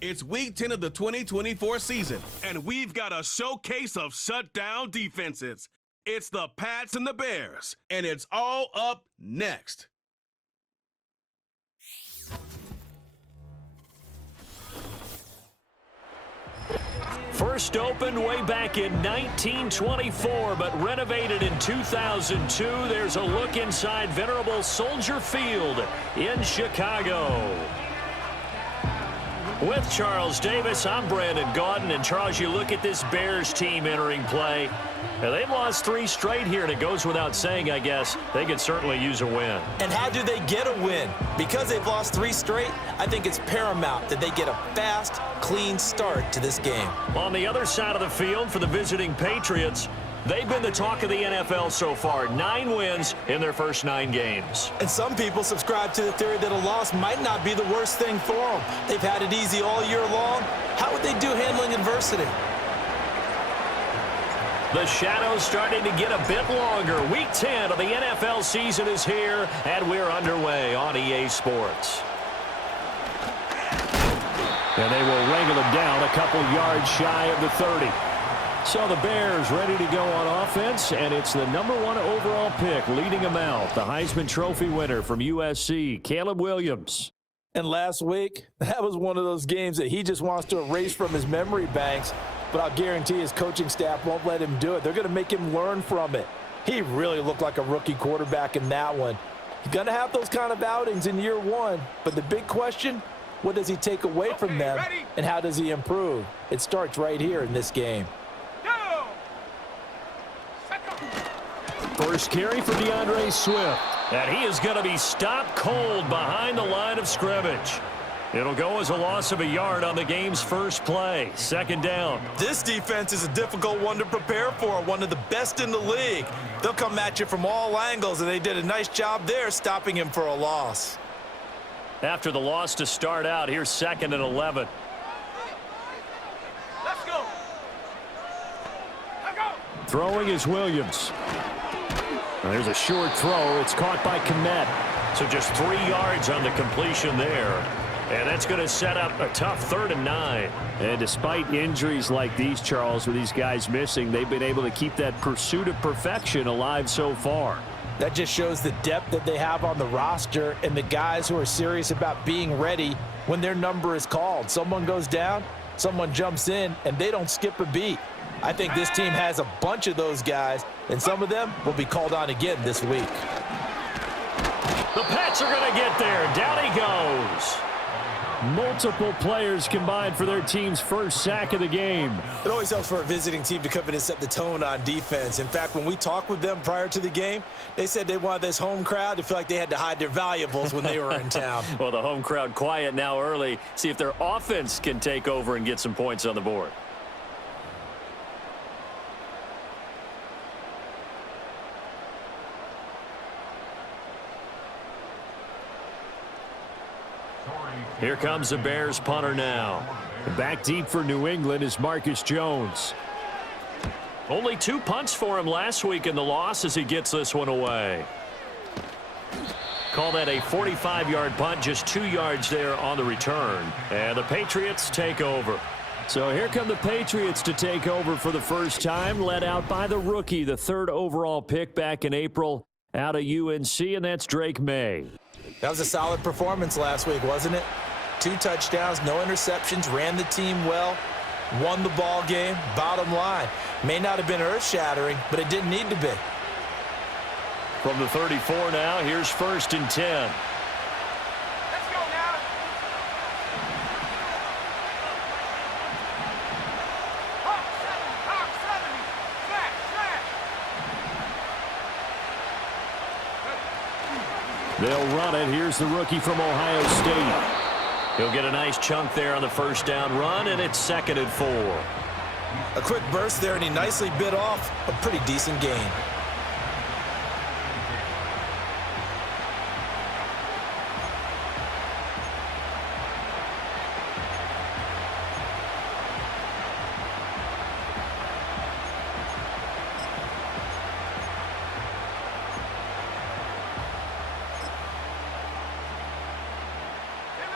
It's Week 10 of the 2024 season, and we've got a showcase of shutdown defenses. It's the Pats and the Bears, and it's all up next. First opened way back in 1924, but renovated in 2002. There's a look inside venerable Soldier Field in Chicago. With Charles Davis, I'm Brandon Gaudin. And Charles, you look at this Bears team entering play. Now, they've lost 3 straight here, and it goes without saying, I guess, they could certainly use a win. And how do they get a win? Because they've lost 3 straight, I think it's paramount that they get a fast, clean start to this game. On the other side of the field for the visiting Patriots, they've been the talk of the NFL so far. 9 wins in their first 9 games. And some people subscribe to the theory that a loss might not be the worst thing for them. They've had it easy all year long. How would they do handling adversity? The shadow's starting to get a bit longer. Week 10 of the NFL season is here, and we're underway on EA Sports. And they will wrangle them down a couple yards shy of the 30. So the Bears ready to go on offense, and it's the #1 overall pick leading them out, the Heisman Trophy winner from USC, Caleb Williams. And last week, that was one of those games that he just wants to erase from his memory banks, but I'll guarantee his coaching staff won't let him do it. They're going to make him learn from it. He really looked like a rookie quarterback in that one. He's going to have those kind of outings in year 1, but the big question, what does he take away from them, and how does he improve? It starts right here in this game. First carry for DeAndre Swift. And he is going to be stopped cold behind the line of scrimmage. It'll go as a loss of a yard on the game's first play. Second down. This defense is a difficult one to prepare for, one of the best in the league. They'll come at you from all angles, and they did a nice job there stopping him for a loss. After the loss to start out, here's 2nd and 11. Let's go. Throwing is Williams. And there's a short throw. It's caught by Kmet. So just 3 yards on the completion there. And that's going to set up a tough 3rd and 9. And despite injuries like these, Charles, with these guys missing, they've been able to keep that pursuit of perfection alive so far. That just shows the depth that they have on the roster and the guys who are serious about being ready when their number is called. Someone goes down, someone jumps in, and they don't skip a beat. I think this team has a bunch of those guys, and some of them will be called on again this week. The Pats are going to get there. Down he goes. Multiple players combined for their team's first sack of the game. It always helps for a visiting team to come in and set the tone on defense. In fact, when we talked with them prior to the game, they said they wanted this home crowd to feel like they had to hide their valuables when they were in town. Well, the home crowd quiet now early. See if their offense can take over and get some points on the board. Here comes the Bears punter now. Back deep for New England is Marcus Jones. Only 2 punts for him last week in the loss as he gets this one away. Call that a 45-yard punt, just 2 yards there on the return. And the Patriots take over. So here come the Patriots to take over for the first time, led out by the rookie, the 3rd overall pick back in April out of UNC, and that's Drake May. That was a solid performance last week, wasn't it? 2 touchdowns, no interceptions, ran the team well, won the ball game. Bottom line, may not have been earth-shattering, but it didn't need to be. From the 34 now, here's 1st and 10. Let's go now. Top 70. Flat. They'll run it. Here's the rookie from Ohio State. He'll get a nice chunk there on the first down run, and it's 2nd and 4. A quick burst there, and he nicely bit off a pretty decent gain.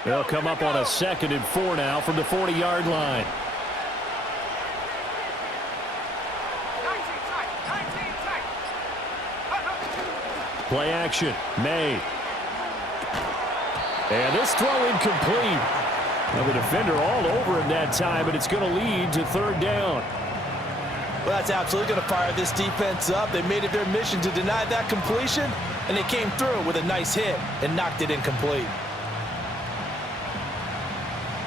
They'll come up on a 2nd and 4 now from the 40-yard line. Play action. May. And this throw incomplete. Now the defender all over him that time, but it's going to lead to 3rd down. Well, that's absolutely going to fire this defense up. They made it their mission to deny that completion, and they came through with a nice hit and knocked it incomplete.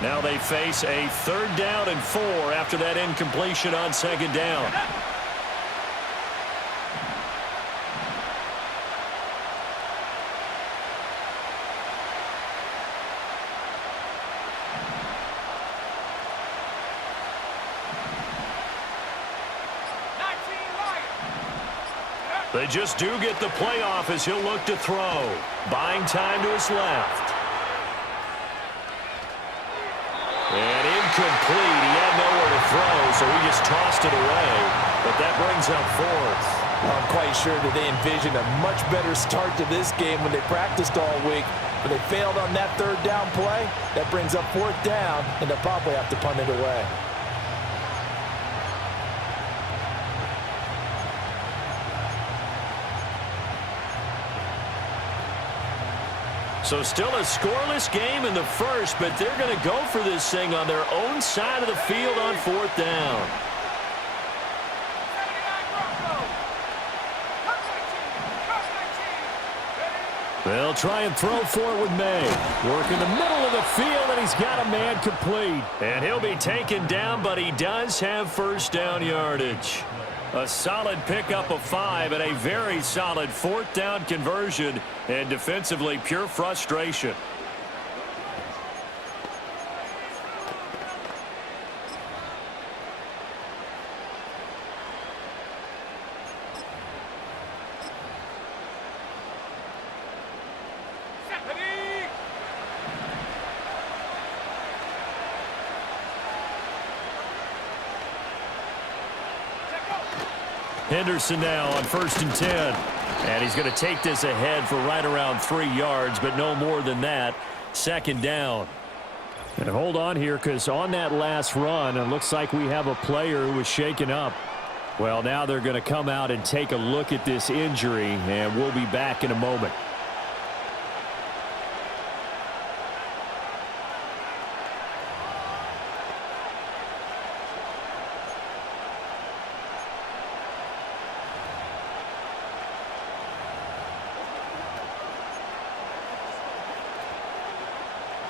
Now they face a 3rd down and 4 after that incompletion on 2nd down. They just do get the playoff as he'll look to throw. Buying time to his left. And incomplete. He had nowhere to throw, so he just tossed it away. But that brings up 4th. I'm quite sure that they envisioned a much better start to this game when they practiced all week. But they failed on that 3rd down play. That brings up 4th down, and they'll probably have to punt it away. So still a scoreless game in the first, but they're going to go for this thing on their own side of the field on 4th down. They'll try and throw for it with May. Work in the middle of the field, and he's got a man complete. And he'll be taken down, but he does have 1st down yardage. A solid pickup of 5 and a very solid 4th down conversion, and defensively pure frustration. Henderson now on 1st and 10. And he's going to take this ahead for right around 3 yards, but no more than that. 2nd down. And hold on here, because on that last run, it looks like we have a player who was shaken up. Well, now they're going to come out and take a look at this injury, and we'll be back in a moment.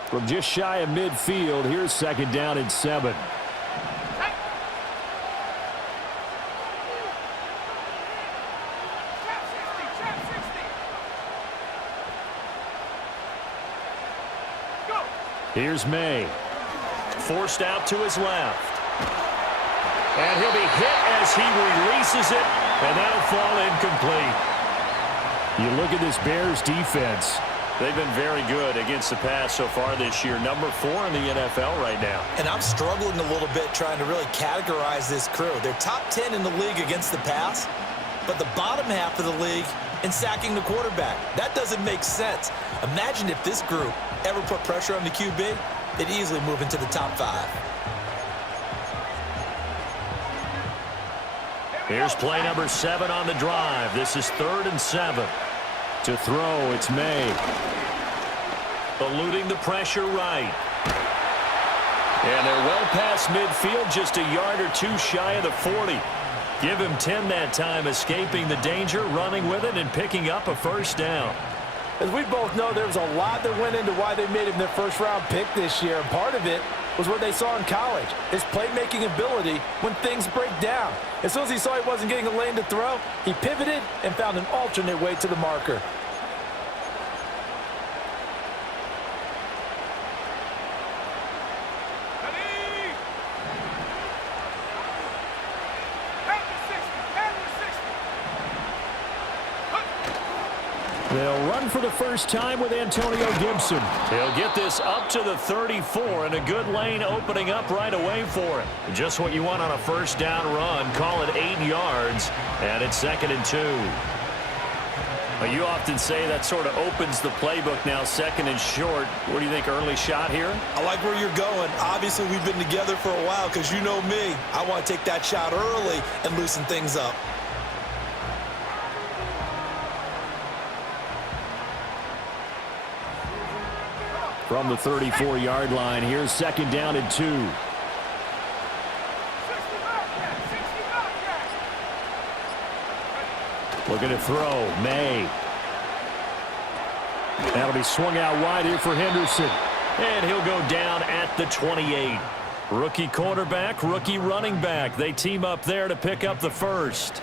From just shy of midfield, here's 2nd down and 7. Here's May. Forced out to his left. And he'll be hit as he releases it, and that'll fall incomplete. You look at this Bears defense. They've been very good against the pass so far this year. Number 4 in the NFL right now. And I'm struggling a little bit trying to really categorize this crew. They're top 10 in the league against the pass, but the bottom half of the league in sacking the quarterback. That doesn't make sense. Imagine if this group ever put pressure on the QB, they'd easily move into the top 5. Here's play number 7 on the drive. This is 3rd and 7. To throw, it's May. Eluding the pressure right. And they're well past midfield, just a yard or 2 shy of the 40. Give him 10 that time, escaping the danger, running with it, and picking up a 1st down. As we both know, there was a lot that went into why they made him their 1st-round pick this year. And part of it was what they saw in college, his playmaking ability when things break down. As soon as he saw he wasn't getting a lane to throw, he pivoted and found an alternate way to the marker. They'll run for the first time with Antonio Gibson. He'll get this up to the 34, and a good lane opening up right away for him. Just what you want on a 1st down run. Call it 8 yards, and it's 2nd and 2. Well, you often say that sort of opens the playbook now, 2nd and short. What do you think, early shot here? I like where you're going. Obviously, we've been together for a while because you know me. I want to take that shot early and loosen things up. From the 34-yard line, here's 2nd down and 2. Looking to throw, May. That'll be swung out wide here for Henderson. And he'll go down at the 28. Rookie quarterback, rookie running back. They team up there to pick up the first.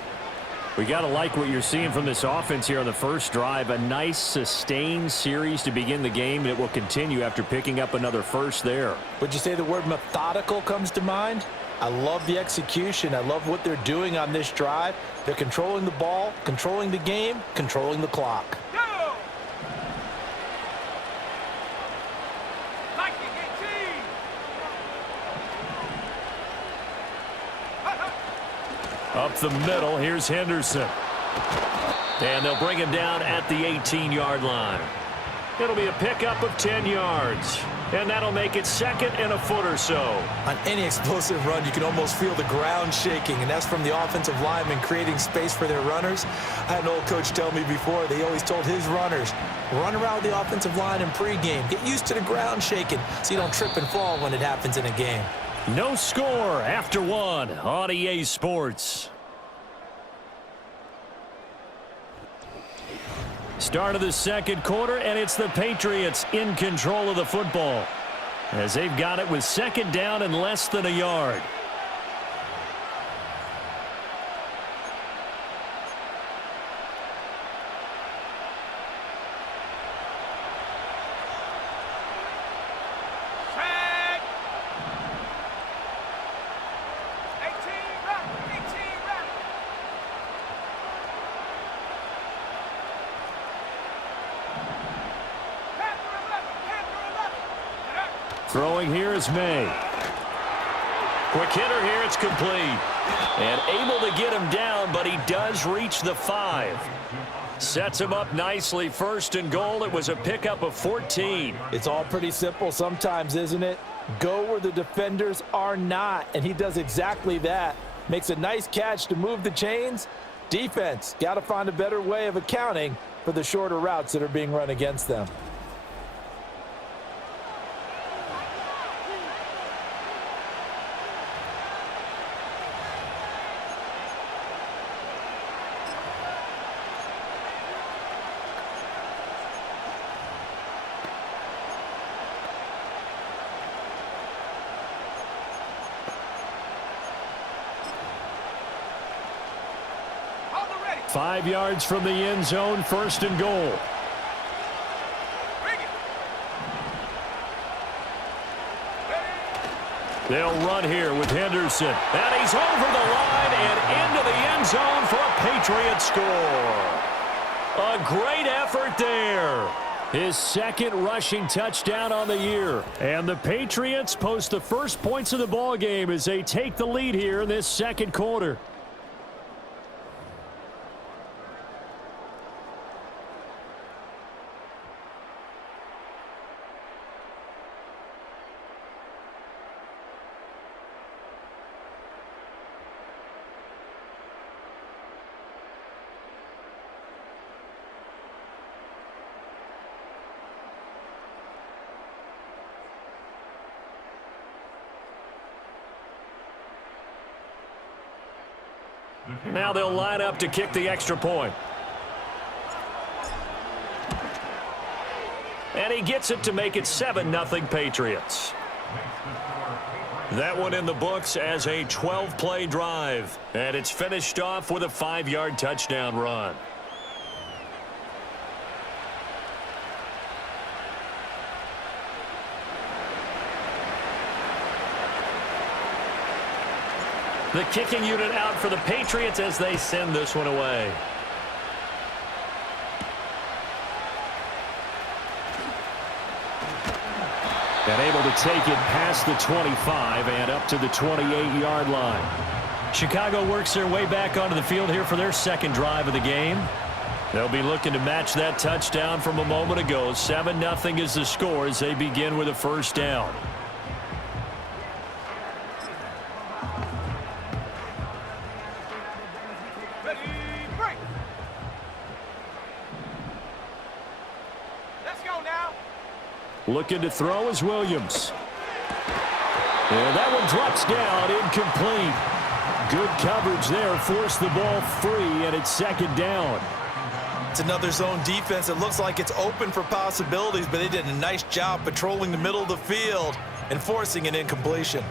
We got to like what you're seeing from this offense here on the first drive. A nice, sustained series to begin the game, and it will continue after picking up another first there. Would you say the word methodical comes to mind? I love the execution. I love what they're doing on this drive. They're controlling the ball, controlling the game, controlling the clock. Up the middle, here's Henderson. And they'll bring him down at the 18-yard line. It'll be a pickup of 10 yards. And that'll make it 2nd and a foot or so. On any explosive run, you can almost feel the ground shaking, and that's from the offensive linemen creating space for their runners. I had an old coach tell me before, they always told his runners, run around the offensive line in pregame. Get used to the ground shaking so you don't trip and fall when it happens in a game. No score after 1 on EA Sports. Start of the 2nd quarter, and it's the Patriots in control of the football as they've got it with 2nd down and less than a yard. Throwing here is May. Quick hitter here, it's complete. And able to get him down, but he does reach the 5. Sets him up nicely, 1st and goal. It was a pickup of 14. It's all pretty simple sometimes, isn't it? Go where the defenders are not, and he does exactly that. Makes a nice catch to move the chains. Defense, got to find a better way of accounting for the shorter routes that are being run against them. Five yards from the end zone, 1st and goal. They'll run here with Henderson. And he's over the line and into the end zone for a Patriots score. A great effort there. His 2nd rushing touchdown on the year. And the Patriots post the first points of the ball game as they take the lead here in this 2nd quarter. Now they'll line up to kick the extra point. And he gets it to make it 7-0 Patriots. That one in the books as a 12-play drive. And it's finished off with a 5-yard touchdown run. The kicking unit out for the Patriots as they send this one away. And able to take it past the 25 and up to the 28-yard line. Chicago works their way back onto the field here for their 2nd drive of the game. They'll be looking to match that touchdown from a moment ago. 7-0 is the score as they begin with a first down. Ready, break. Let's go now. Looking to throw is Williams. And that one drops down, incomplete. Good coverage there, forced the ball free, and it's second down. It's another zone defense. It looks like it's open for possibilities, but they did a nice job patrolling the middle of the field and forcing an incompletion.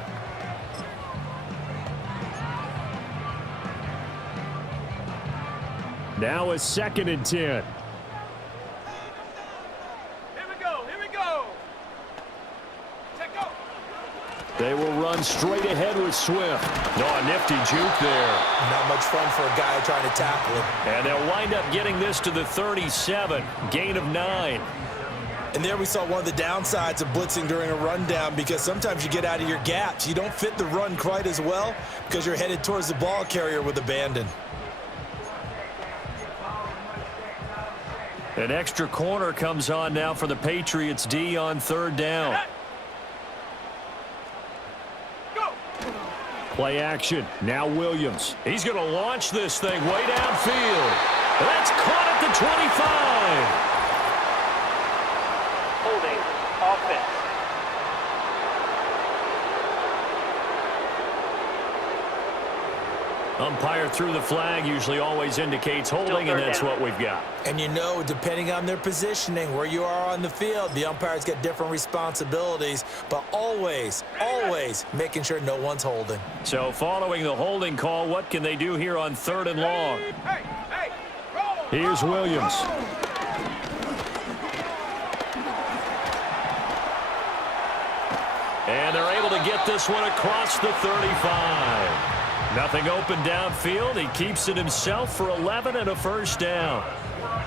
Now a 2nd and 10. Here we go. Check go. They will run straight ahead with Swift. No, a nifty juke there. Not much fun for a guy trying to tackle him. And they'll wind up getting this to the 37. Gain of 9. And there we saw one of the downsides of blitzing during a rundown, because sometimes you get out of your gaps. You don't fit the run quite as well because you're headed towards the ball carrier with abandon. An extra corner comes on now for the Patriots D on 3rd down. Play action. Now Williams. He's going to launch this thing way downfield. That's caught at the 25. Holding offense. Umpire threw the flag, usually always indicates holding, and that's what we've got. And you know, depending on their positioning, where you are on the field, the umpire's got different responsibilities, but always making sure no one's holding. So following the holding call, what can they do here on 3rd and long? Here's Williams. And they're able to get this one across the 35. Nothing open downfield. He keeps it himself for 11 and a first down.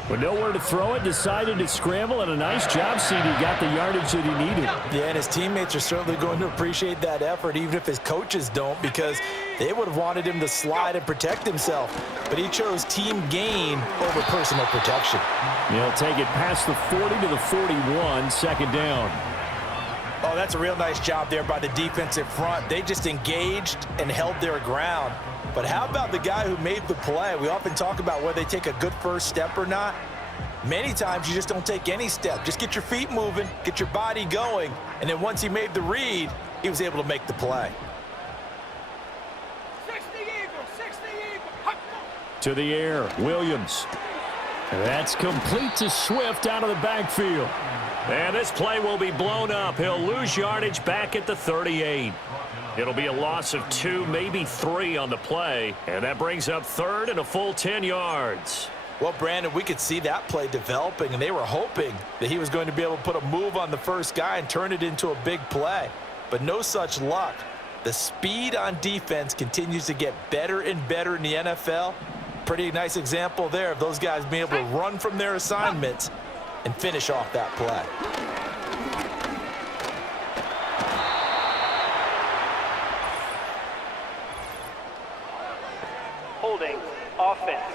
With nowhere to throw it, decided to scramble, and a nice job, CD. Got the yardage that he needed. Yeah, and his teammates are certainly going to appreciate that effort, even if his coaches don't, because they would have wanted him to slide and protect himself. But he chose team gain over personal protection. He'll take it past the 40 to the 41, 2nd down. Oh, that's a real nice job there by the defensive front. They just engaged and held their ground. But how about the guy who made the play? We often talk about whether they take a good first step or not. Many times you just don't take any step. Just get your feet moving, get your body going, and then once he made the read, he was able to make the play. 60 Eagle. To the air, Williams. That's complete to Swift out of the backfield. And this play will be blown up. He'll lose yardage back at the 38. It'll be a loss of 2, maybe 3 on the play. And that brings up 3rd and a full 10 yards. Well, Brandon, we could see that play developing, and they were hoping that he was going to be able to put a move on the first guy and turn it into a big play. But no such luck. The speed on defense continues to get better and better in the NFL. Pretty nice example there of those guys being able to run from their assignments and finish off that play. Holding offense.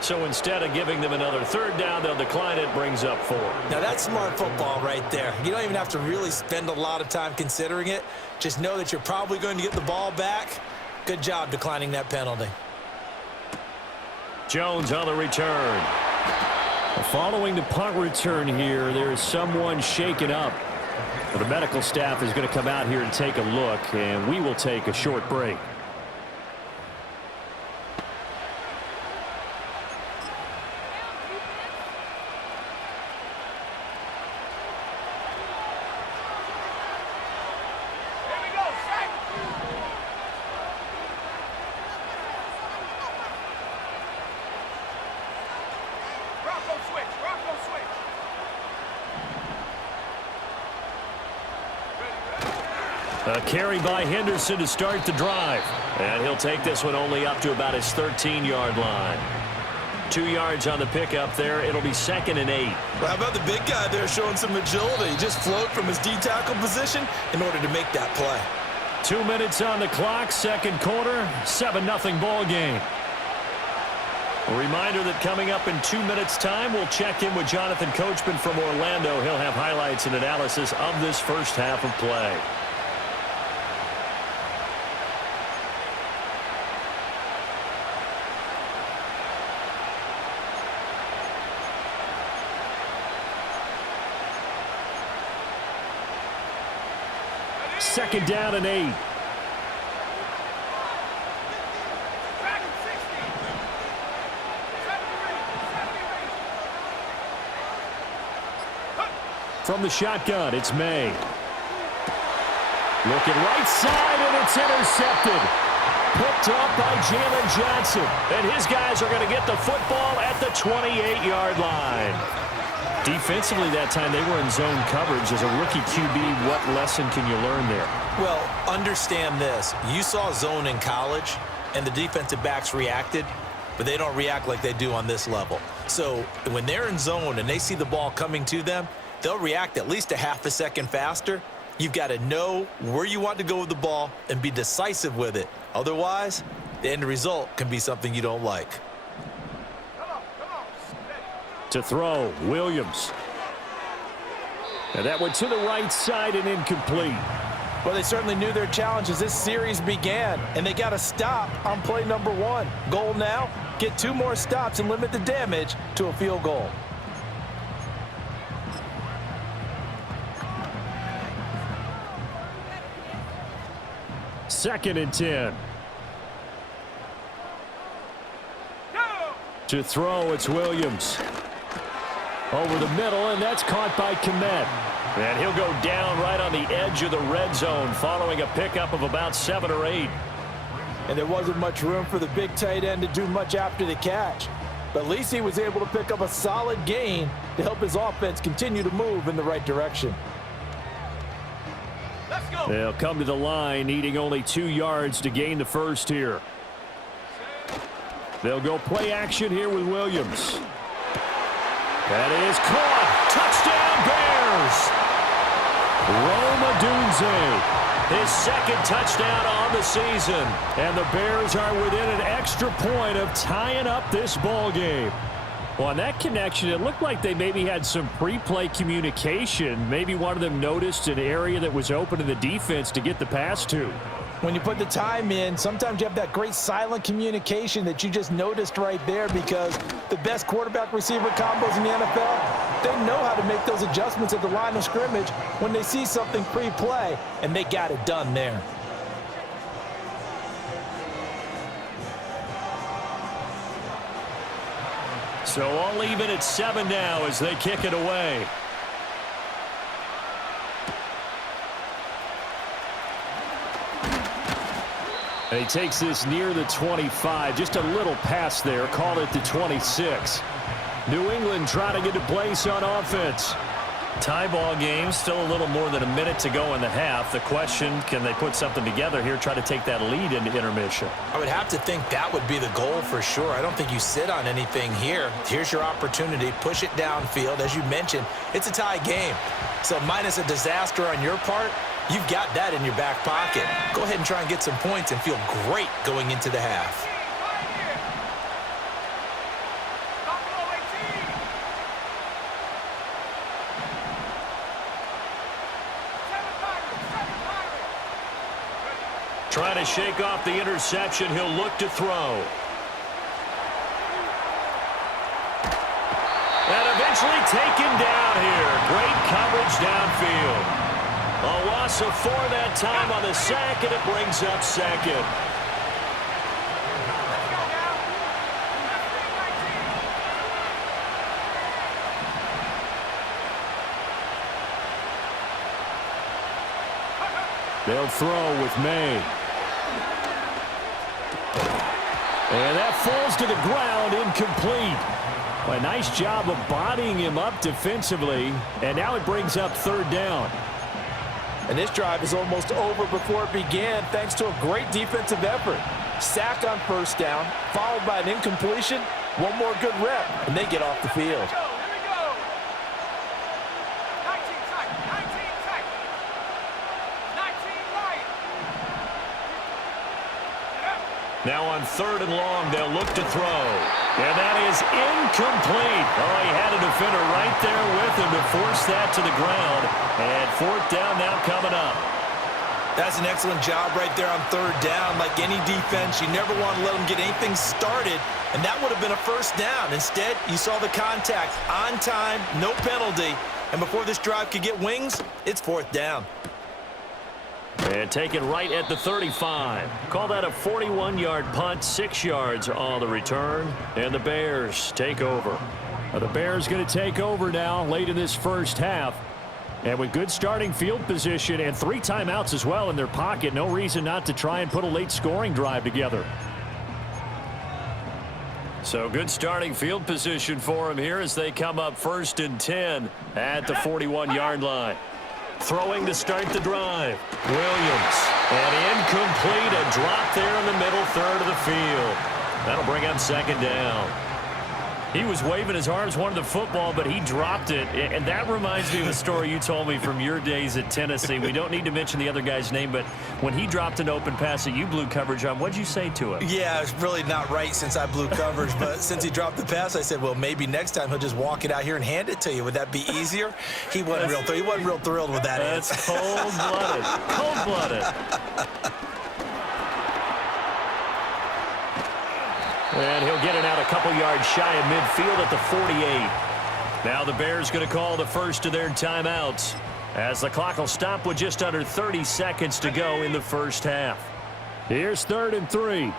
So instead of giving them another 3rd down, they'll decline it, brings up 4. Now that's smart football right there. You don't even have to really spend a lot of time considering it. Just know that you're probably going to get the ball back. Good job declining that penalty. Jones on the return. Following the punt return here, there is someone shaken up. The medical staff is going to come out here and take a look, and we will take a short break. A carry by Henderson to start the drive. And he'll take this one only up to about his 13-yard line. 2 yards on the pickup there. It'll be 2nd and 8. Well, how about the big guy there showing some agility? Just float from his D-tackle position in order to make that play. 2 minutes on the clock, second quarter, 7-0 ball game. A reminder that coming up in 2 minutes' time, we'll check in with Jonathan Coachman from Orlando. He'll have highlights and analysis of this first half of play. Second down and 8. From the shotgun, it's May. Looking right side, and it's intercepted. Picked up by Jalen Johnson. And his guys are going to get the football at the 28-yard line. Defensively that time, they were in zone coverage. As a rookie QB, what lesson can you learn there? Well, understand this. You saw zone in college, and the defensive backs reacted, but they don't react like they do on this level. So when they're in zone and they see the ball coming to them, they'll react at least a half a second faster. You've got to know where you want to go with the ball and be decisive with it. Otherwise, the end result can be something you don't like. To throw, Williams. And that went to the right side and incomplete. Well, they certainly knew their challenge as this series began, and they got to stop on play number 1. Goal now, get 2 more stops and limit the damage to a field goal. Second and 10. To throw, it's Williams. Over the middle, and that's caught by Kmet. And he'll go down right on the edge of the red zone following a pickup of about 7 or 8. And there wasn't much room for the big tight end to do much after the catch. But at least he was able to pick up a solid gain to help his offense continue to move in the right direction. Let's go. They'll come to the line, needing only 2 yards to gain the first here. They'll go play action here with Williams. That is caught. Touchdown, Bears! Rome Odunze, his second touchdown on the season. And the Bears are within an extra point of tying up this ball game. Well, on that connection, it looked like they maybe had some pre-play communication. Maybe one of them noticed an area that was open to the defense to get the pass to. When you put the time in, sometimes you have that great silent communication that you just noticed right there, because the best quarterback-receiver combos in the NFL, they know how to make those adjustments at the line of scrimmage when they see something pre-play, and they got it done there. So all even at 7 now as they kick it away. And he takes this near the 25. Just a little pass there. Call it the 26. New England trying to get a place on offense. Tie ball game. Still a little more than a minute to go in the half. The question, can they put something together here, try to take that lead into intermission? I would have to think that would be the goal for sure. I don't think you sit on anything here. Here's your opportunity. Push it downfield. As you mentioned, it's a tie game. So minus a disaster on your part, you've got that in your back pocket. Go ahead and try and get some points and feel great going into the half. Trying to shake off the interception. He'll look to throw. And eventually taken down here. Great coverage downfield. A loss of 4 that time on the sack, and it brings up second. They'll throw with May. And that falls to the ground, incomplete. A nice job of bodying him up defensively, and now it brings up 3rd down. And this drive is almost over before it began, thanks to a great defensive effort. Sack on 1st down, followed by an incompletion. One more good rep, and they get off the field. Now on 3rd and long, they'll look to throw. And that is incomplete. Oh, he had a defender right there with him to force that to the ground. And 4th down now coming up. That's an excellent job right there on 3rd down. Like any defense, you never want to let them get anything started, and that would have been a 1st down. Instead, you saw the contact on time, no penalty, and before this drive could get wings, it's 4th down. And taken right at the 35. Call that a 41-yard punt, 6 yards on the return, and the Bears take over. Well, the Bears going to take over now late in this first half. And with good starting field position and 3 timeouts as well in their pocket, no reason not to try and put a late scoring drive together. So good starting field position for them here as they come up 1st and 10 at the 41-yard line. Throwing to start the drive. Williams. And incomplete. A drop there in the middle 3rd of the field. That'll bring up 2nd down. He was waving his arms, wanted the football, but he dropped it. And that reminds me of a story you told me from your days at Tennessee. We don't need to mention the other guy's name, but when he dropped an open pass that you blew coverage on, what'd you say to him? Yeah, it's really not right since I blew coverage, but since he dropped the pass, I said, well, maybe next time he'll just walk it out here and hand it to you. Would that be easier? He wasn't real thrilled with that. That's cold-blooded. Cold-blooded. And he'll get it out a couple yards shy of midfield at the 48. Now the Bears going to call the first of their timeouts as the clock will stop with just under 30 seconds to go in the first half. Here's 3rd and 3.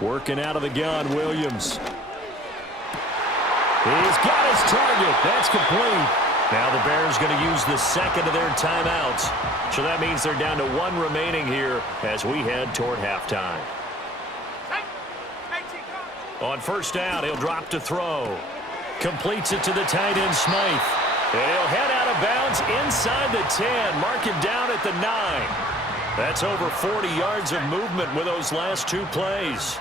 Working out of the gun, Williams. He's got his target. That's complete. Now the Bears going to use the 2nd of their timeouts. So that means they're down to 1 remaining here as we head toward halftime. On 1st down, he'll drop to throw. Completes it to the tight end, Smythe. And he'll head out of bounds inside the 10. Mark him down at the 9. That's over 40 yards of movement with those last 2 plays.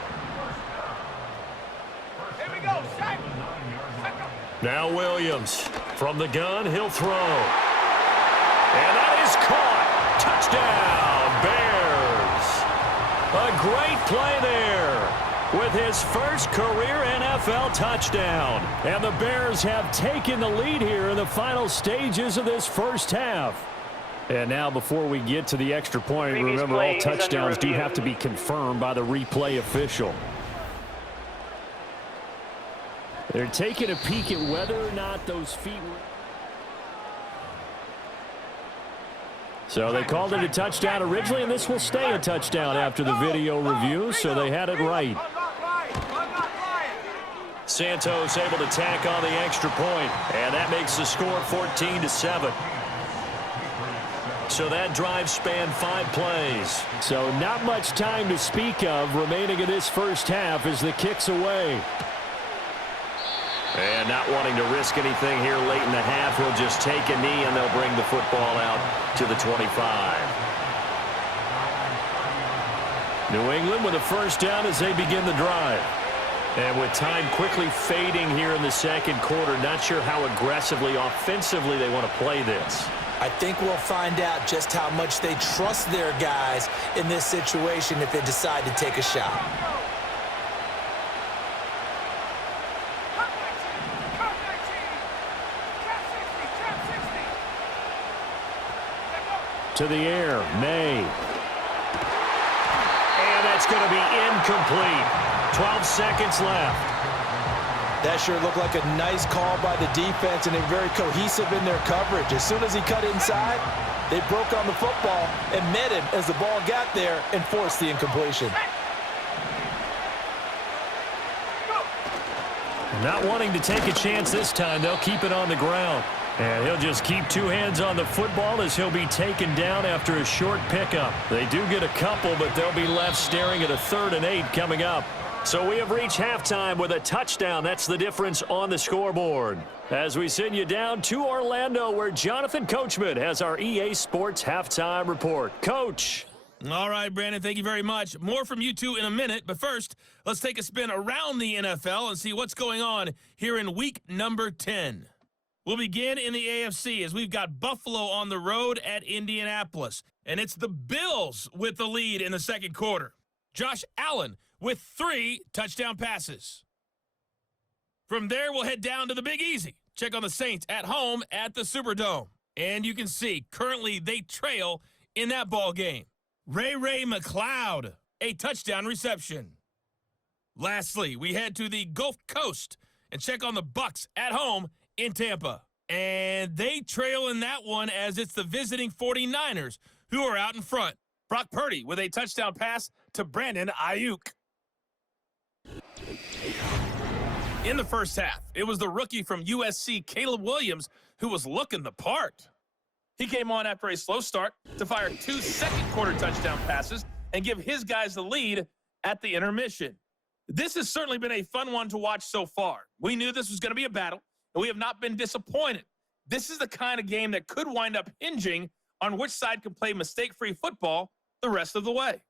Here we go, set. Now Williams. From the gun, he'll throw. And that is caught. Touchdown, Bears. A great play there with his first career NFL touchdown. And the Bears have taken the lead here in the final stages of this first half. And now before we get to the extra point, remember all touchdowns do have to be confirmed by the replay official. They're taking a peek at whether or not those feet were... So they called it a touchdown originally, and this will stay a touchdown after the video review, so they had it right. Santos able to tack on the extra point, and that makes the score 14-7. So that drive spanned 5 plays. So not much time to speak of remaining in this first half as the kick's away. And not wanting to risk anything here late in the half, he'll just take a knee and they'll bring the football out to the 25. New England with a 1st down as they begin the drive. And with time quickly fading here in the 2nd quarter, not sure how aggressively, offensively they want to play this. I think we'll find out just how much they trust their guys in this situation if they decide to take a shot. To the air, May. And that's going to be incomplete. 12 seconds left. That sure looked like a nice call by the defense, and they're very cohesive in their coverage. As soon as he cut inside, they broke on the football and met him as the ball got there and forced the incompletion. Not wanting to take a chance this time, they'll keep it on the ground. And he'll just keep 2 hands on the football as he'll be taken down after a short pickup. They do get a couple, but they'll be left staring at a 3rd and 8 coming up. So we have reached halftime with a touchdown. That's the difference on the scoreboard. As we send you down to Orlando, where Jonathan Coachman has our EA Sports Halftime Report. Coach. All right, Brandon, thank you very much. More from you two in a minute, but first, let's take a spin around the NFL and see what's going on here in week number 10. We'll begin in the AFC as we've got Buffalo on the road at Indianapolis. And it's the Bills with the lead in the second quarter. Josh Allen with 3 touchdown passes. From there, we'll head down to the Big Easy. Check on the Saints at home at the Superdome. And you can see, currently they trail in that ball game. Ray McLeod, a touchdown reception. Lastly, we head to the Gulf Coast and check on the Bucs at home in Tampa. And they trail in that one as it's the visiting 49ers who are out in front. Brock Purdy with a touchdown pass to Brandon Ayuk. In the first half, it was the rookie from USC, Caleb Williams, who was looking the part. He came on after a slow start to fire 2 second-quarter touchdown passes and give his guys the lead at the intermission. This has certainly been a fun one to watch so far. We knew this was going to be a battle, and we have not been disappointed. This is the kind of game that could wind up hinging on which side can play mistake-free football the rest of the way.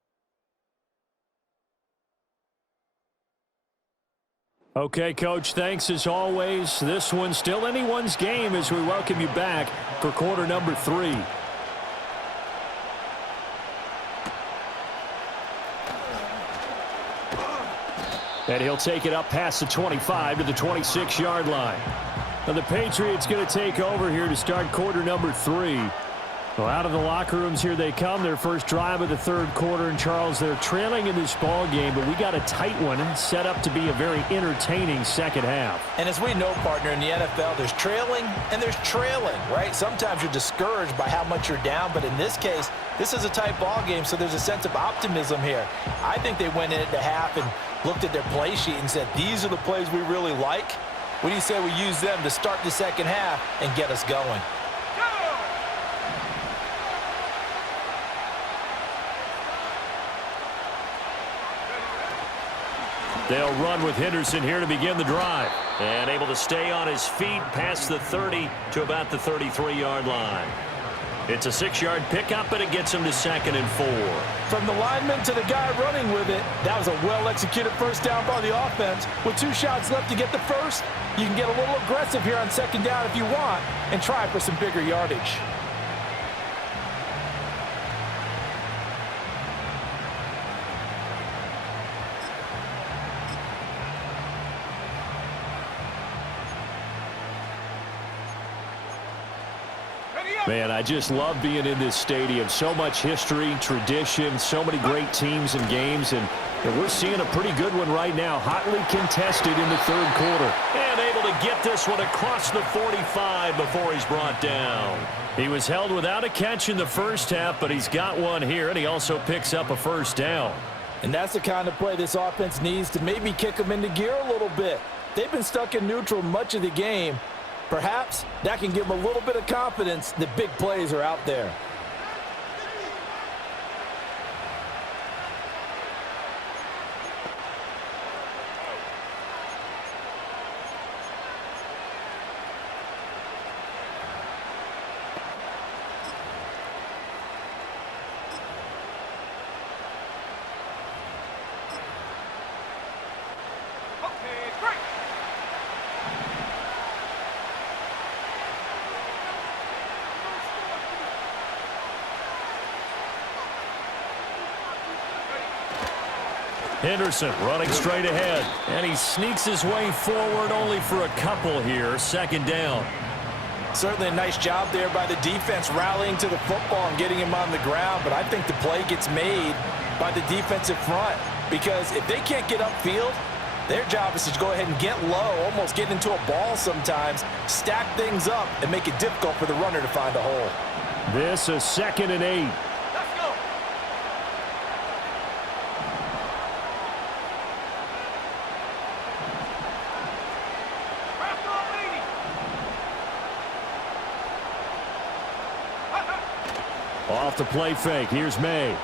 Okay, Coach, thanks as always. This one's still anyone's game as we welcome you back for quarter number 3. And he'll take it up past the 25 to the 26-yard line. Now the Patriots going to take over here to start quarter number 3. Well, out of the locker rooms here they come. Their first drive of the third quarter. And, Charles, they're trailing in this ball game, but we got a tight one set up to be a very entertaining second half. And as we know, partner, in the NFL, there's trailing and there's trailing, right? Sometimes you're discouraged by how much you're down, but in this case, this is a tight ball game, so there's a sense of optimism here. I think they went in at the half and looked at their play sheet and said, these are the plays we really like. What do you say we use them to start the second half and get us going? They'll run with Henderson here to begin the drive. And able to stay on his feet past the 30 to about the 33-yard line. It's a 6-yard pickup, and it gets him to 2nd and 4. From the lineman to the guy running with it, that was a well-executed first down by the offense. With 2 shots left to get the first, you can get a little aggressive here on second down if you want and try for some bigger yardage. Man, I just love being in this stadium. So much history, tradition, so many great teams and games, and we're seeing a pretty good one right now, hotly contested in the third quarter. And able to get this one across the 45 before he's brought down. He was held without a catch in the first half, but he's got one here, and he also picks up a first down. And that's the kind of play this offense needs to maybe kick them into gear a little bit. They've been stuck in neutral much of the game. Perhaps that can give them a little bit of confidence that big plays are out there. Henderson running straight ahead. And he sneaks his way forward only for a couple here. 2nd down. Certainly a nice job there by the defense rallying to the football and getting him on the ground, but I think the play gets made by the defensive front because if they can't get upfield, their job is to go ahead and get low, almost get into a ball sometimes, stack things up, and make it difficult for the runner to find a hole. This is 2nd and 8. Off the play fake. Here's May.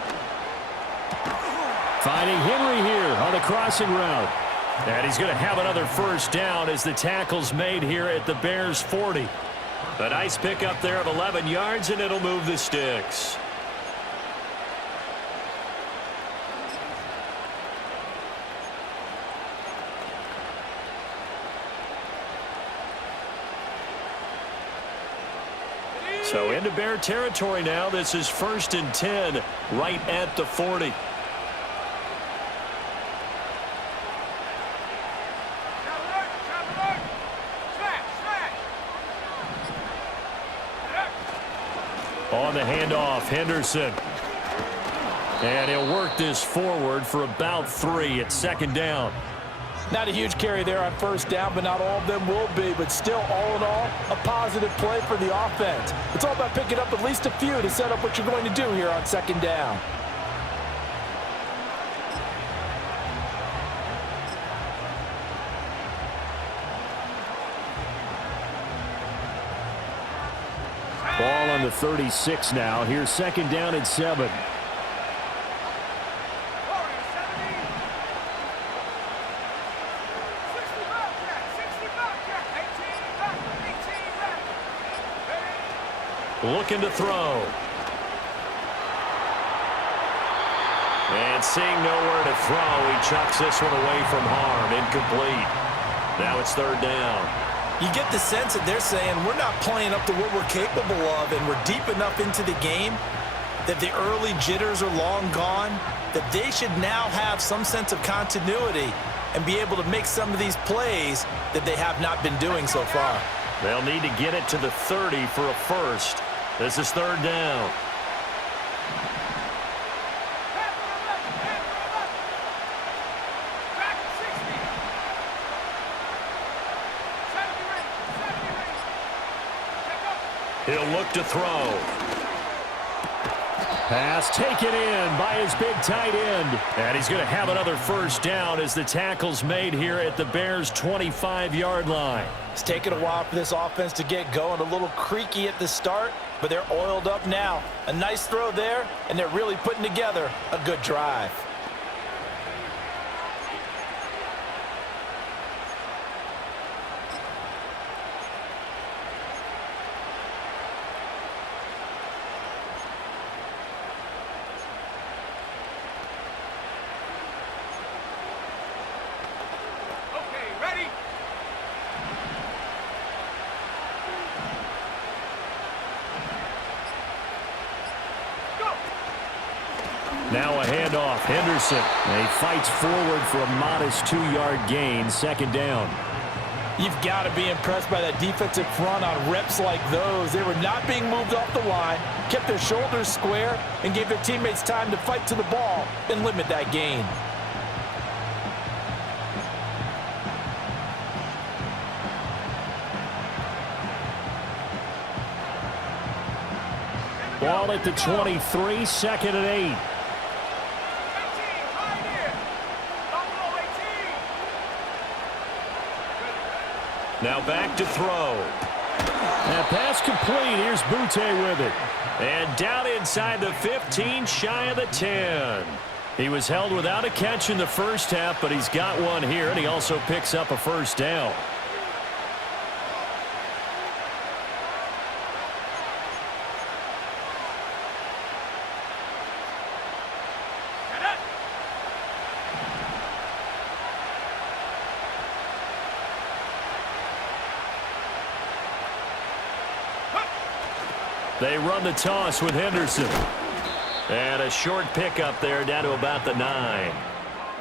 Finding Henry here on the crossing route. And he's going to have another first down as the tackle's made here at the Bears' 40. A nice pickup there of 11 yards, and it'll move the sticks. So into Bear territory now. This is 1st and 10 right at the 40. On the handoff, Henderson. And he'll work this forward for about 3 at 2nd down. Not a huge carry there on 1st down, but not all of them will be. But still, all in all, a positive play for the offense. It's all about picking up at least a few to set up what you're going to do here on 2nd down. Ball on the 36 now. Here's 2nd down and 7. Looking to throw. And seeing nowhere to throw, he chucks this one away from harm. Incomplete. Now it's 3rd down. You get the sense that they're saying we're not playing up to what we're capable of, and we're deep enough into the game that the early jitters are long gone, that they should now have some sense of continuity and be able to make some of these plays that they have not been doing so far. They'll need to get it to the 30 for a first. This is 3rd down. He'll look to throw. Pass taken in by his big tight end. And he's going to have another 1st down as the tackle's made here at the Bears' 25-yard line. It's taken a while for this offense to get going. A little creaky at the start, but they're oiled up now. A nice throw there, and they're really putting together a good drive. Now a handoff, Henderson. And he fights forward for a modest 2-yard gain, 2nd down. You've got to be impressed by that defensive front on reps like those. They were not being moved off the line, kept their shoulders square, and gave their teammates time to fight to the ball and limit that gain. Ball at the 23, 2nd and 8. Now back to throw. And pass complete. Here's Butte with it. And down inside the 15, shy of the 10. He was held without a catch in the 1st half, but he's got one here, and he also picks up a 1st down. They run the toss with Henderson. And a short pickup there down to about the 9.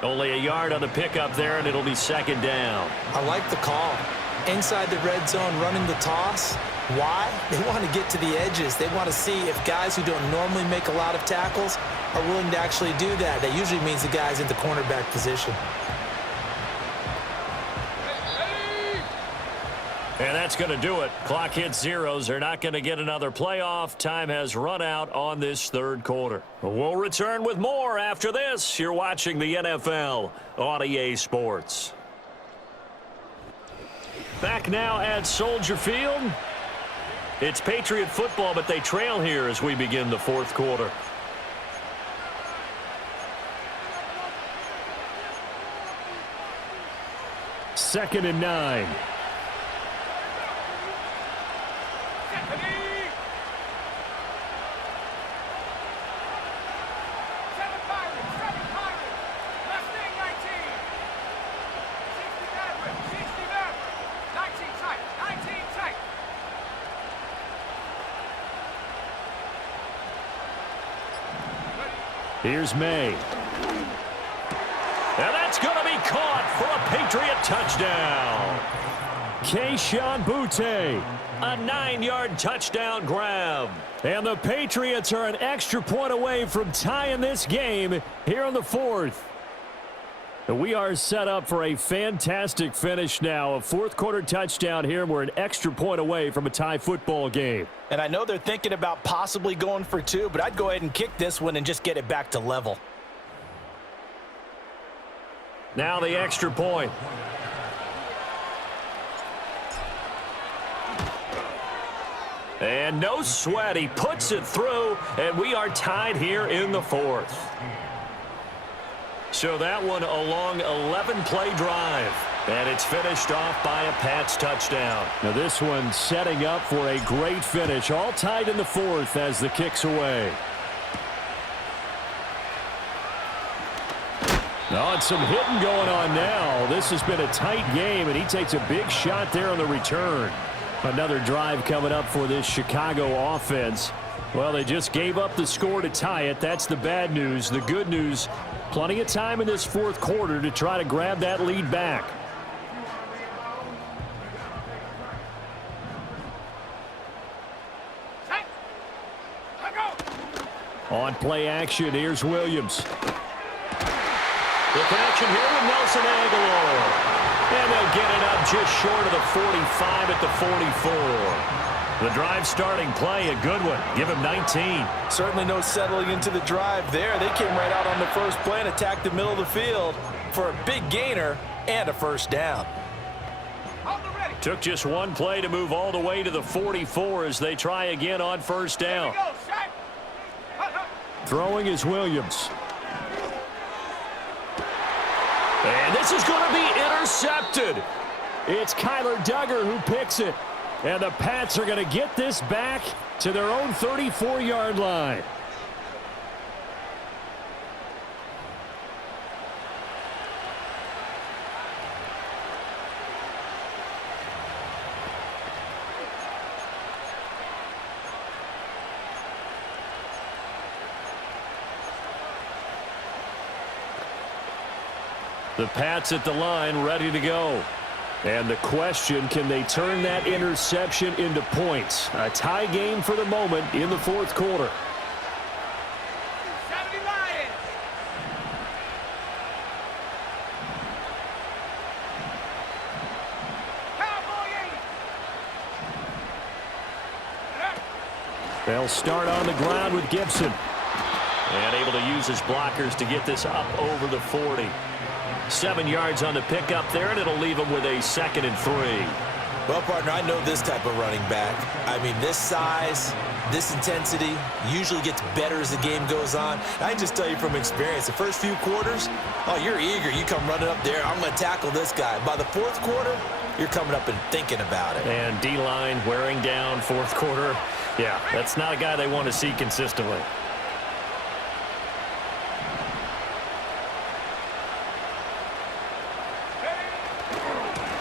Only a yard on the pickup there, and it'll be 2nd down. I like the call. Inside the red zone, running the toss. Why? They want to get to the edges. They want to see if guys who don't normally make a lot of tackles are willing to actually do that. That usually means the guy's in the cornerback position. And that's going to do it. Clock hits zeros. They're not going to get another playoff. Time has run out on this 3rd quarter. We'll return with more after this. You're watching the NFL on EA Sports. Back now at Soldier Field. It's Patriot football, but they trail here as we begin the 4th quarter. Second and 9. Here's May. And that's going to be caught for a Patriot touchdown. Keyshawn Butte, a 9-yard touchdown grab. And the Patriots are an extra point away from tying this game here in the fourth. We are set up for a fantastic finish now. A fourth-quarter touchdown here, and we're an extra point away from a tie football game. And I know they're thinking about possibly going for two, but I'd go ahead and kick this one and just get it back to level. Now the extra point. And no sweat. He puts it through, and we are tied here in the fourth. So that one a long 11-play drive. And it's finished off by a Pats touchdown. Now this one setting up for a great finish. All tied in the fourth as the kick's away. Oh, and some hitting going on now. This has been a tight game, and he takes a big shot there on the return. Another drive coming up for this Chicago offense. Well, they just gave up the score to tie it. That's the bad news. The good news, plenty of time in this fourth quarter to try to grab that lead back. On play action, here's Williams. The connection here with Nelson Aguilar. And they'll get it up just short of the 45 at the 44. The drive starting play, a good one. Give him 19. Certainly no settling into the drive there. They came right out on the first play and attacked the middle of the field for a big gainer and a first down. Took just one play to move all the way to the 44 as they try again on first down. Throwing is Williams. And this is going to be intercepted. It's Kyler Duggar who picks it. And the Pats are going to get this back to their own 34-yard line. The Pats at the line, ready to go. And the question, can they turn that interception into points? A tie game for the moment in the fourth quarter. They'll start on the ground with Gibson. And able to use his blockers to get this up over the 40. 7 yards on the pickup there, and it'll leave him with a 2nd and 3. Well, partner, I know this type of running back. I mean, this size, this intensity usually gets better as the game goes on. I can just tell you from experience, the first few quarters, oh, you're eager. You come running up there, I'm going to tackle this guy. By the fourth quarter, you're coming up and thinking about it. And D-line wearing down fourth quarter. Yeah, that's not a guy they want to see consistently.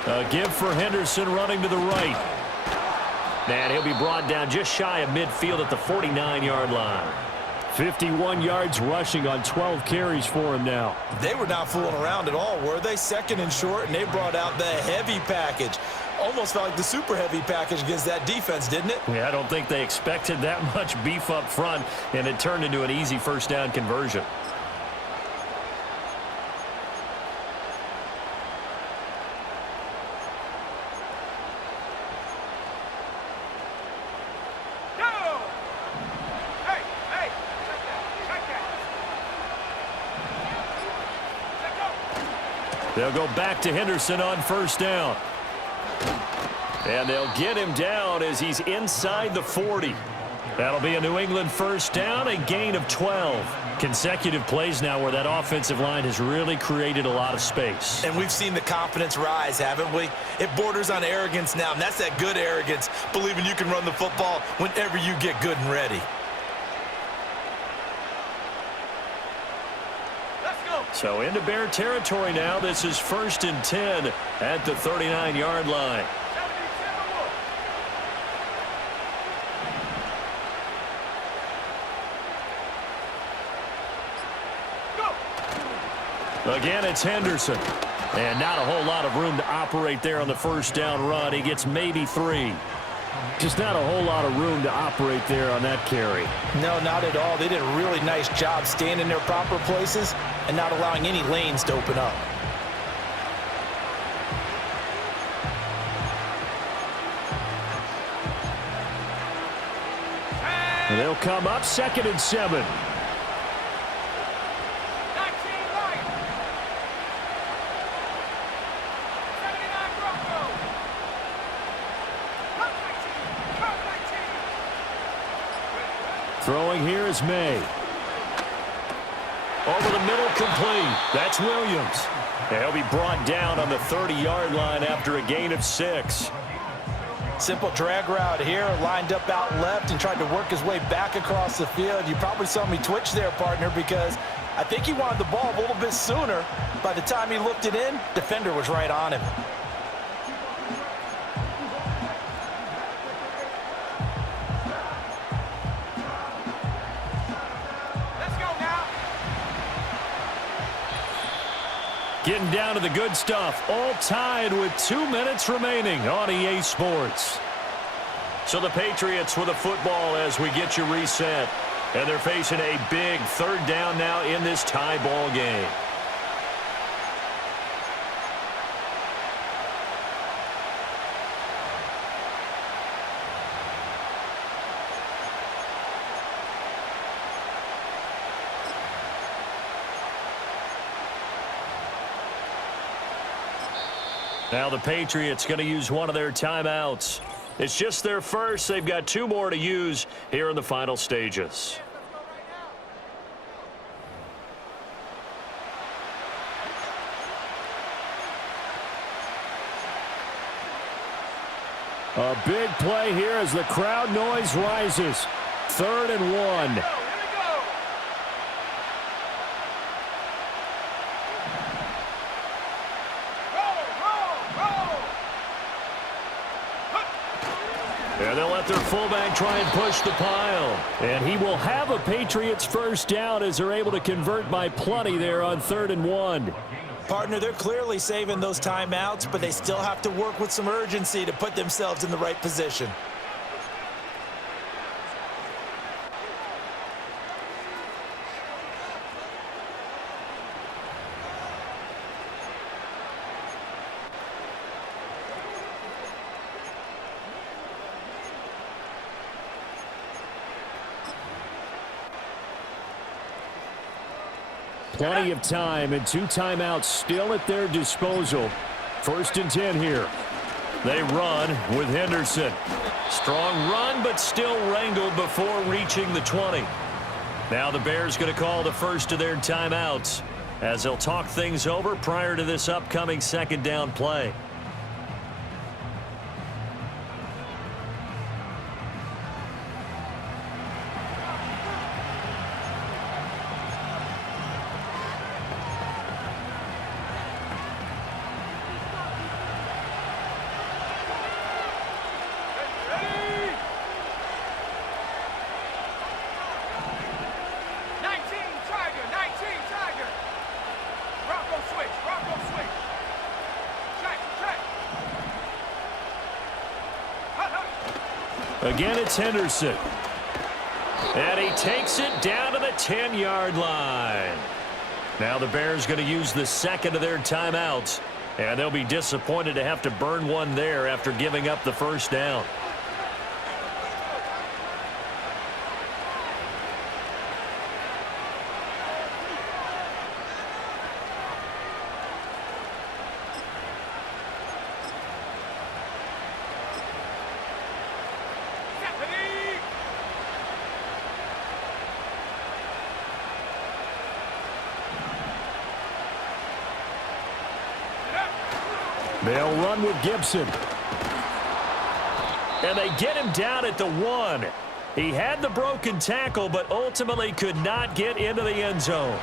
A give for Henderson running to the right. And he'll be brought down just shy of midfield at the 49-yard line. 51 yards rushing on 12 carries for him now. They were not fooling around at all, were they? 2nd and short, and they brought out the heavy package. Almost felt like the super heavy package against that defense, didn't it? Yeah, I don't think they expected that much beef up front, and it turned into an easy first down conversion. They'll go back to Henderson on first down. And they'll get him down as he's inside the 40. That'll be a New England first down, a gain of 12. Consecutive plays now where that offensive line has really created a lot of space. And we've seen the confidence rise, haven't we? It borders on arrogance now, and that's that good arrogance, believing you can run the football whenever you get good and ready. So into Bear territory now. This is 1st and 10 at the 39-yard line. Again, it's Henderson. And not a whole lot of room to operate there on the first down run. He gets maybe 3. Just not a whole lot of room to operate there on that carry. No, not at all. They did a really nice job staying in their proper places and not allowing any lanes to open up. And they'll come up 2nd and 7. 19 right. 79 Bronco. Cut 19. Cut 19. Throwing here is May. Over the middle, complete. That's Williams. And he'll be brought down on the 30-yard line after a gain of 6. Simple drag route here, lined up out left and tried to work his way back across the field. You probably saw me twitch there, partner, because I think he wanted the ball a little bit sooner. By the time he looked it in, defender was right on him. Let's go now. Getting down to the good stuff. All tied with 2 minutes remaining on EA Sports. So the Patriots with a football as we get you reset. And they're facing a big 3rd down now in this tie ball game. Now the Patriots going to use one of their timeouts. It's just their first. They've got 2 more to use here in the final stages. A big play here as the crowd noise rises. 3rd and 1. And they'll let their fullback try and push the pile. And he will have a Patriots first down as they're able to convert by plenty there on 3rd and 1. Partner, they're clearly saving those timeouts, but they still have to work with some urgency to put themselves in the right position. Plenty of time and 2 timeouts still at their disposal. 1st and 10 here. They run with Henderson. Strong run, but still wrangled before reaching the 20. Now the Bears going to call the first of their timeouts as they'll talk things over prior to this upcoming 2nd down play. Again, it's Henderson. And he takes it down to the 10-yard line. Now the Bears going to use the 2nd of their timeouts. And they'll be disappointed to have to burn one there after giving up the first down. They'll run with Gibson. And they get him down at the 1. He had the broken tackle, but ultimately could not get into the end zone.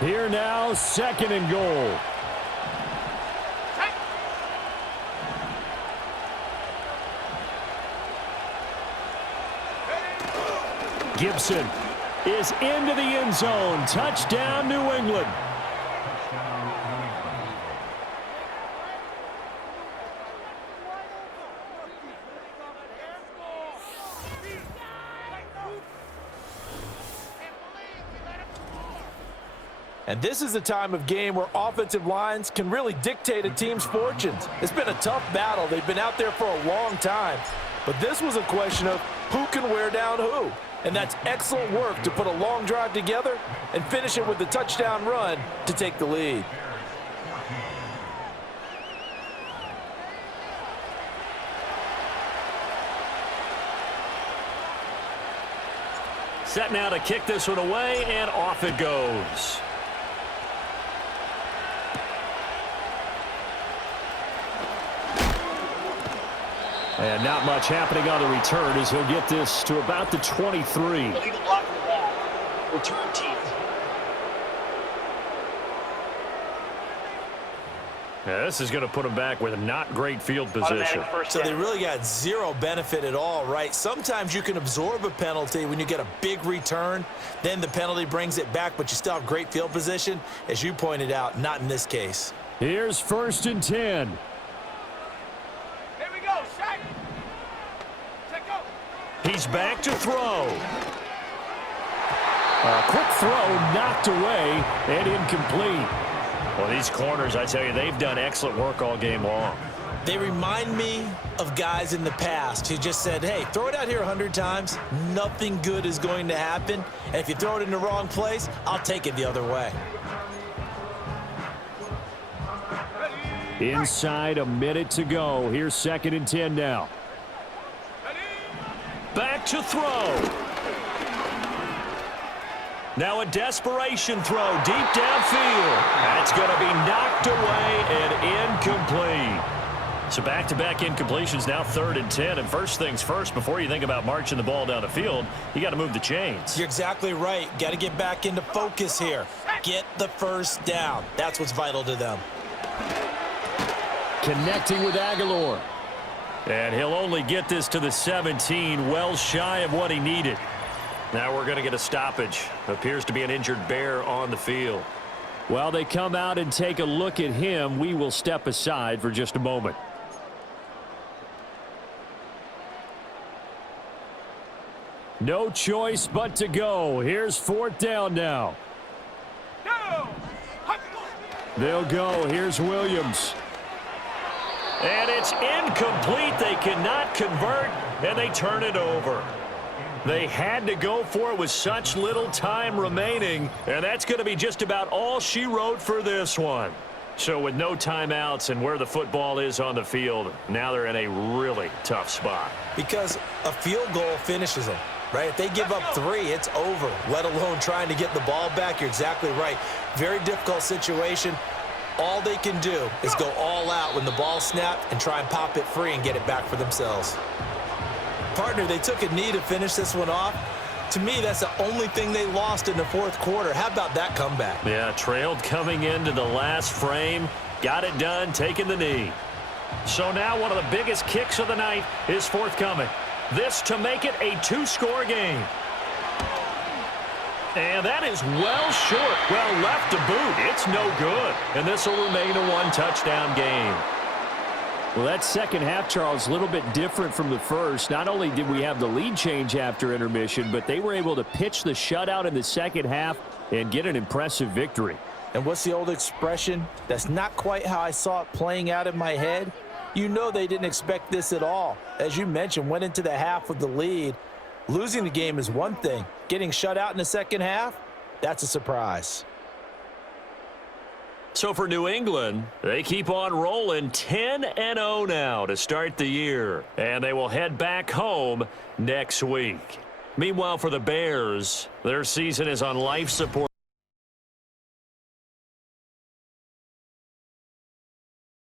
Here now, 2nd and goal. Gibson is into the end zone. Touchdown, New England. And this is the time of game where offensive lines can really dictate a team's fortunes. It's been a tough battle. They've been out there for a long time. But this was a question of who can wear down who. And that's excellent work to put a long drive together and finish it with the touchdown run to take the lead. Set now to kick this one away, and off it goes. And not much happening on the return as he'll get this to about the 23. Illegal block for that. Return team. Yeah, this is going to put him back with not great field position. So they really got zero benefit at all, right? Sometimes you can absorb a penalty when you get a big return. Then the penalty brings it back, but you still have great field position. As you pointed out, not in this case. Here's 1st and 10. Here we go, Shaq. Check go. He's back to throw. A quick throw knocked away and incomplete. Well, these corners, I tell you, they've done excellent work all game long. They remind me of guys in the past who just said, hey, throw it out here 100 times. Nothing good is going to happen. And if you throw it in the wrong place, I'll take it the other way. Inside a minute to go. Here's 2nd and 10 now. Back to throw. Now a desperation throw deep downfield. That's going to be knocked away and incomplete. So back-to-back incompletions, now 3rd and 10. And first things first, before you think about marching the ball down the field, you got to move the chains. You're exactly right. Got to get back into focus here. Get the first down. That's what's vital to them. Connecting with Aguilar. And he'll only get this to the 17, well shy of what he needed. Now we're going to get a stoppage. Appears to be an injured Bear on the field. While they come out and take a look at him, we will step aside for just a moment. No choice but to go. Here's 4th down now. They'll go. Here's Williams. And it's incomplete. They cannot convert, and they turn it over. They had to go for it with such little time remaining, and that's going to be just about all she wrote for this one. So with no timeouts and where the football is on the field, now they're in a really tough spot. Because a field goal finishes them, right? If they give up 3, it's over, let alone trying to get the ball back. You're exactly right. Very difficult situation. All they can do is go all out when the ball's snapped and try and pop it free and get it back for themselves. Partner, they took a knee to finish this one off. To me, that's the only thing they lost in the 4th quarter. How about that comeback? Yeah, trailed coming into the last frame. Got it done, taking the knee. So now one of the biggest kicks of the night is forthcoming. This to make it a 2-score game. And that is well short. Well, left to boot. It's no good. And this will remain a 1-touchdown game. Well, that second half, Charles, a little bit different from the first. Not only did we have the lead change after intermission, but they were able to pitch the shutout in the second half and get an impressive victory. And what's the old expression? That's not quite how I saw it playing out in my head. You know they didn't expect this at all. As you mentioned, went into the half with the lead. Losing the game is one thing. Getting shut out in the second half, that's a surprise. So for New England, they keep on rolling 10-0 now to start the year. And they will head back home next week. Meanwhile, for the Bears, their season is on life support.